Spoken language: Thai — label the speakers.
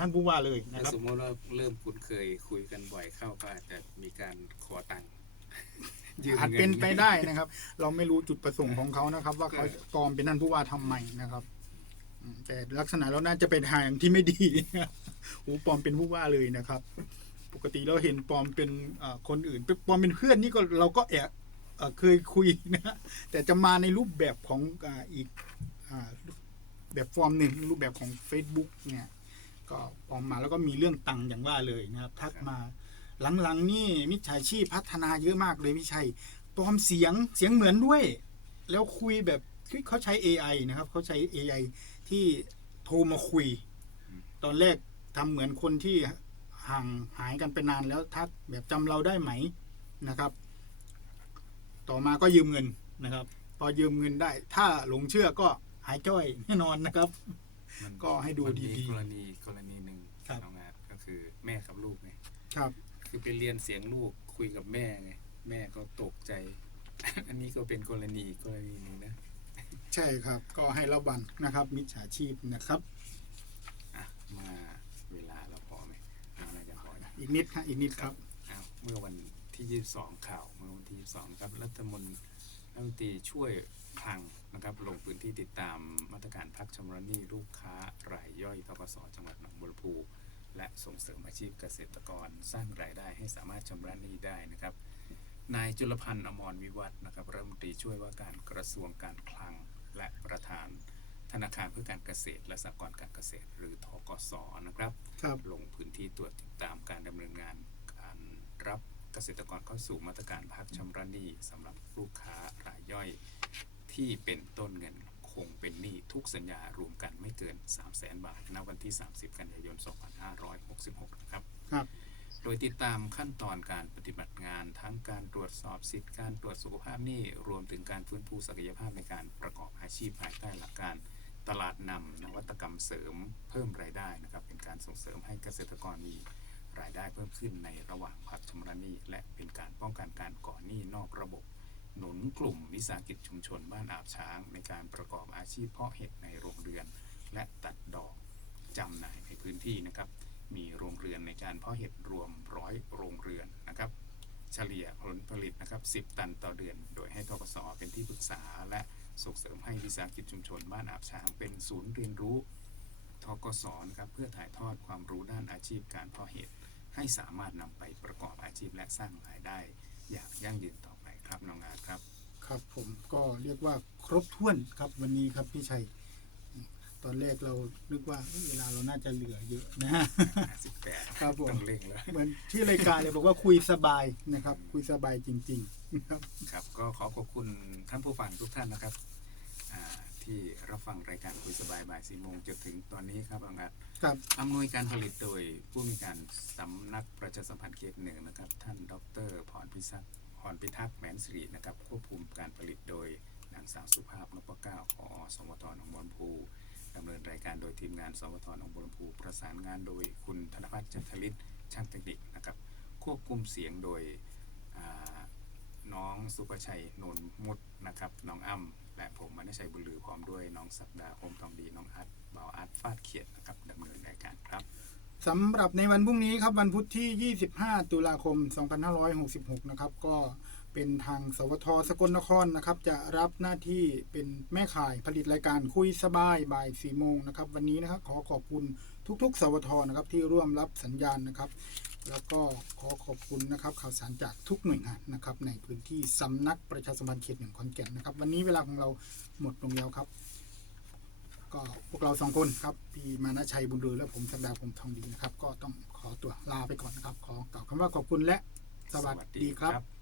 Speaker 1: ท่านผู้ว่าเลยนะ
Speaker 2: ถ้า
Speaker 1: ครับ
Speaker 2: สมมติว่าเริ่มคุ้นเคยคุยกันบ่อยเข้าก็อาจจะมีการขอตังค์ ยืม
Speaker 1: อาจ
Speaker 2: งิ
Speaker 1: เป็นไปได้นะครับ เราไม่รู้จุดประสงค์ของเขานะครับ ว่าเขา
Speaker 2: เออ
Speaker 1: ปลอมเป็นท่านผู้ว่าทำไมนะครับอืมแต่ลักษณะเราน่าจะเป็นทางที่ไม่ดีโอ้ปลอมเป็นผู้ว่าเลยนะครับ ปกติเราเห็นปลอมเป็นเอ่อคนอื่นปลอมเป็นเพื่อนนี่ก็เราก็แอบเอ่อเคยคุยนะแต่จะมาในรูปแบบของอาอีกอาแบบฟอร์มหนึ่งรูปแบบของ Facebook เนี่ย ก็ปลอมมาแล้วก็มีเรื่องตังค์อย่างว่าเลยนะครับ ทักมาหลังๆนี่มิจฉาชีพพัฒนาเยอะมากเลยพี่ชัยปลอมเสียงเสียงเหมือนด้วย แล้วคุยแบบคือเขาใช้ AI นะครับเขาใช้ AI ที่โทรมาคุย ตอนแรกทำเหมือนคนที่ห่างหายกันไปนานแล้วทักแบบจำเราได้ไหมนะครับ ต่อมาก็ยืมเงินนะครับ พอยืมเงินได้ ถ้าหลงเชื่อก็หายจ้อยแน่นอนนะครับ
Speaker 2: มัน
Speaker 1: ก็ให้ดู
Speaker 2: มันมี
Speaker 1: ดีๆ
Speaker 2: กรณีกรณีหนึ่ง
Speaker 1: ครับ
Speaker 2: น้องอาร์ตก็คือแม่กับลูกไง
Speaker 1: ครับ
Speaker 2: คือไปเรียนเสียงลูกคุยกับแม่ไงแม่ก็ตกใจ อันนี้ก็เป็นกรณีกรณีหนึ่งนะ
Speaker 1: ใช่ครับ ก็ให้ระวังนะครับ มิจฉาชีพนะครับ
Speaker 2: อะมาเวลาเราพอไหมเอาน่าจะพอนะ
Speaker 1: อีกนิดฮะอีกนิดครับ
Speaker 2: อ้าวเมื่อวันที่ 22 ข่าว เมื่อวันที่ 22 ครับ รัฐมนต รีรัฐมนตรีช่วยคลังนะครับลงพื้นที่ติดตามมาตรการพักชำระหนี้ลูกค้ารายย่อยทกสจังหวัดหนองบัวลำพูและส่งเสริมอาชีพเกษตรกรสร้างรายได้ให้สามารถชำระหนี้ได้นะครับ นายจุลพันธ์อมรวิวัฒน์นะครับรัฐมนตรีช่วยว่าการกระทรวงการคลังและประธานธนาคารเพื่อการเกษตร และสหกรณ์การเกษตร หรือทกสนะครับ
Speaker 1: ครับ
Speaker 2: ลงพื้นที่ตรวจติดตามการดำเนินงานการรับ เกษตรกรเข้าสู่มาตรการพักชำระหนี้สำหรับลูกค้ารายย่อย ที่เป็นต้นเงินคงเป็นหนี้ทุกสัญญารวมกันไม่เกิน 3 0 0แสนบาทณวันที่ 30 กันยายน 2566 นะครับ
Speaker 1: ครับ
Speaker 2: โดยติดตามขั้นตอนการปฏิบัติงานทั้งการตรวจสอบสิทธิการตรวจสุขภาพหนี้รวมถึงการฟื้นฟูศักยภาพในการประกอบอาชีพภายใต้หลักการตลาดนำนวัตกรรมเสริมเพิ่มรายได้นะครับเป็นการส่งเสริมให้เกษตรกรมี รายได้เพิ่มขึ้นในระหว่างพักชำระหนี้ และเป็นการป้องกันการก่อหนี้นอกระบบ หนุนกลุ่มวิสาหกิจชุมชนบ้านอาบช้าง ในการประกอบอาชีพเพาะเห็ดในโรงเรือน และตัดดอกจำหน่ายในพื้นที่นะครับ มีโรงเรือนในการเพาะเห็ดรวมร้อยโรงเรือนนะครับ เฉลี่ยผลผลิตนะครับ 10 ตันต่อเดือน โดยให้ทกสเป็นที่ปรึกษา และส่งเสริมให้วิสาหกิจชุมชนบ้านอาบช้างเป็นศูนย์เรียนรู้ทกสนะครับเพื่อถ่ายทอดความรู้ด้านอาชีพการเพาะเห็ด ให้สามารถนำไปประกอบอาชีพและสร้างรายได้ อย่างยั่งยืนต่อไปครับน้องอาร์ตครับ
Speaker 1: ครับผมก็เรียกว่าครบถ้วนครับวันนี้ครับพี่ชัย ตอนแรกเรานึกว่าเอ้ยเวลาเราน่าจะเหลือเยอะนะ
Speaker 2: 58
Speaker 1: ครับผม
Speaker 2: ต้องเร่งแล้ว
Speaker 1: เหมือนที่รายการเลยบอกว่าคุยสบายนะครับ คุยสบายจริงๆนะครับ
Speaker 2: ครับก็ขอขอบคุณท่านผู้ฟังทุกท่านนะครับอ่าที่รับฟังรายการคุยสบายบ่ายสี่โมงจนถึงตอนนี้ครับบางอาจ
Speaker 1: ครับ
Speaker 2: อำนวยการผลิตโดยผู้มีการสำนักประชาสัมพันธ์เขตหนึ่งนะครับ ท่านดรพรพิทักษ์พรพิทักษ์แมนสิรินะครับ ควบคุมการผลิตโดยนางสาวสุภาพนพเก้าพอสมทหนองบัวลำพูดำเนินรายการโดยทีมงาน สมทหนองบัวลำพูประสานงานโดยคุณธนพัฒน์จันทลิศช่างเทคนิคนะครับ ควบคุมเสียงโดยน้องสุภชัยนนมุดนะครับ น้องอ้ำ และผมมณชัยบุญลือพร้อมด้วยน้องสัปดาห์พรหมทองดีน้องอาร์ตบ่าอาร์ตฟาดเขียดนะครับดำเนินรายการครับ
Speaker 1: สำหรับในวันพรุ่งนี้ครับวันพุธที่ 25 ตุลาคม 2566 นะครับ ก็เป็นทางสวทสกลนครนะครับ จะรับหน้าที่เป็นแม่ข่ายผลิตรายการคุยสบายบ่าย4โมงนะครับ วันนี้นะครับขอขอบคุณ ทุกๆ สวทนะครับที่ร่วมรับสัญญาณนะครับ แล้วก็ขอขอบคุณนะครับ ข่าวสารจากทุกหน่วยงานนะครับในพื้นที่สำนักประชาสัมพันธ์เขตหนึ่งขอนแก่นนะครับ วันนี้เวลาของเราหมดลงแล้วครับก็พวกเราสองคนครับพี่มานะชัยบุญเรือและผมสักดาผมทองดีนะครับ ก็ต้องขอตัวลาไปก่อนนะครับ ขอกล่าวคำว่าขอบคุณและสวัสดีครับ